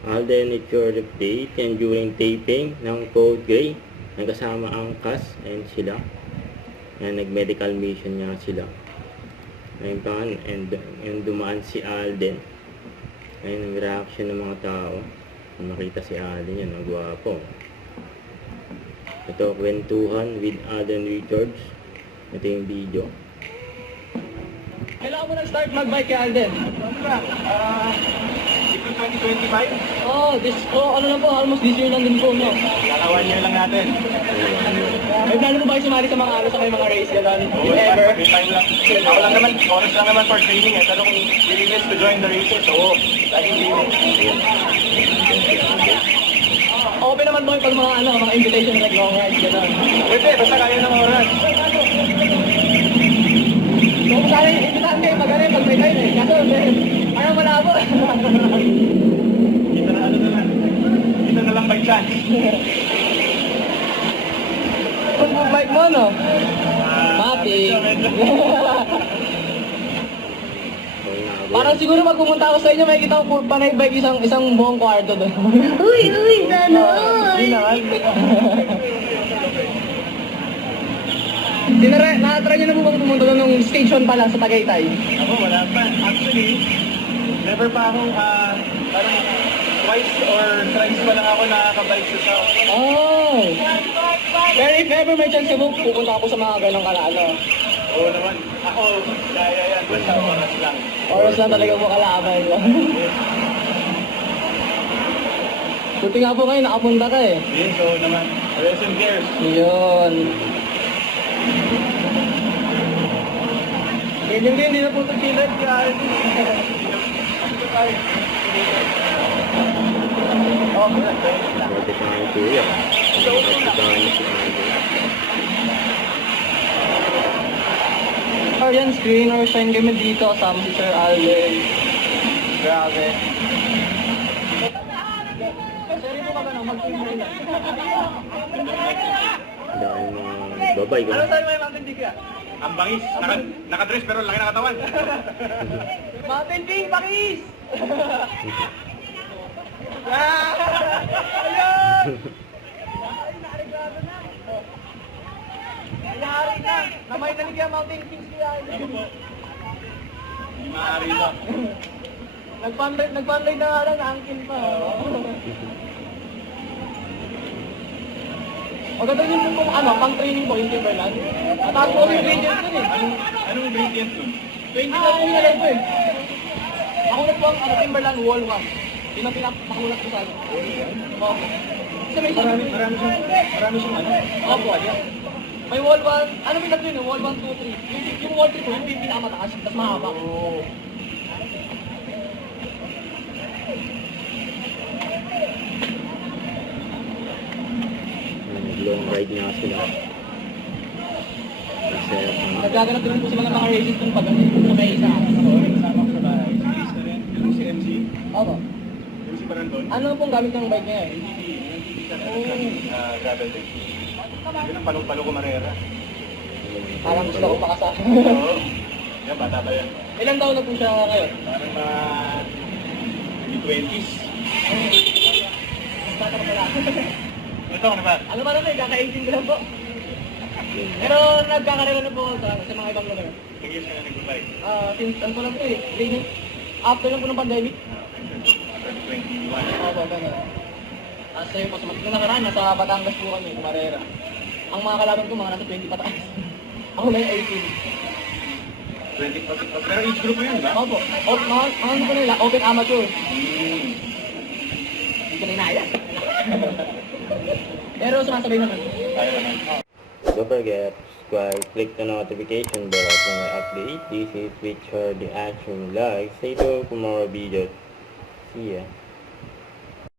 Alden, it's your update, and during taping ng Code Gray, nagkasama ang cast and sila. And nag-medical mission nga sila. And dumaan si Alden. Ayun ang reaction ng mga tao. Kung makita si Alden yan, ang gwapo. Ito, kwentuhan with Alden Richards. Ito yung video. Kailangan mo nag-start mag-bike kay Alden? April 2025? Ano lang po, almost this year lang din po, no? Kaka 1 year lang natin. May plano mo ba kayo sumali sa mga sa may mga race gano'n? Oo, If ever? may time lang. Ako lang naman, oras lang naman for training eh. Pero kung willingness to join the races, oo, laging willing. Open naman po pag mga invitation like long rides gano'n. Pwede, basta kaya ng oras. So kung sana imbitahan kayo pag may time eh. Kaso, parang malabo. Kita na Kita na lang by chance. Kung bike mo, no? Matik. Parang siguro pag pumunta ako sa inyo, may kita ko panay bike isang buong kwarto doon. Uy, sana all. Hindi naman. Na-try nyo na po bang pumunta doon nung station pa lang sa Tagaytay? Ako, wala pa. Actually, never pa akong parang twice or thrice pa lang ako nakakabike sa South. Oh! Pero if ever may chance mo, pupunta ako sa mga ganong kalaano. Oo naman. Ako, kaya yan. Basta oras lang. Oras lang talaga mo kalaban. Buti nga po kayo, nakapunta ka eh. Yes, oo naman. Recent years. Yun. Hindi na po ito kilad. Oh, wala. Pwede pa nga yung kuya. Pwede pa nga yung si Alden. Yan, screen or sign kami dito kasama si Sir Alden. Grabe. Sorry po ka ba na mag-team rin yan? Dahil mga babay ko. Ano tayo may Mountain Dew kaya? Ang bangis. Nakadress pero laki ng katawan. Mountain Dew, bakis! Nangyari na! Namay na niya Mountain Kings kaya. Hindi maaari ba? Nag-fundraise na nga lang, naangkin pa. Maganda rin po kung pang-training po yung Timberland. At po yung ingredient dun eh. Anong ingredient dun? 20 na po yung nalay ko eh. Ako na po ang Timberland Wall 1. Yun ang pinakakulat ko sa akin. Opo. Kasi may Marami siyang ano? Opo, ayan. May wall 1, ano pinag yun? Wall 1, 2, 3. Yung wall 3 po, yung pinakamataas, tapos mahaba. Oo. Long ride nga sila. Masaya pa nga. Nagaganap din po sa mga races kung pag sa may isa. Kasama ko sa bahay. Si Chris na rin. Yung si MC. Opo. Yung si Barandon. Ano pong gamit ng bike niya eh? Gravel din. Yun ang palong-palo ko marera. Parang gusto ko pakasama. Oo. Yan, bata pa yan. Ilang taon na po siya ngayon? Parang mid-20s. Bata pa pala. Ito, ano ba? Ano ba naman, kaka-18 ko lang po. Pero nagkakarera na po ako sa mga ibang lugar. Tigil siya na nag-goodbye. Since ano po lang po eh, after lang po ng pandemic. After 21. Opo, gano'n. Sa'yo po, nung nakaraan, nasa Batangas po kami, kumarera. Ang mga kalaban ko, mga nasa 20 pataas. Ako lang 18. 20 pa. Pero age group mo yun, ba? Opo, ano po nila, open amateur. Hindi ko na inaya. Pero sumasabay naman. Kaya naman. Don't forget, subscribe, click the notification bell for my update. This is Richard the Action Live. Stay tuned for more videos. See ya.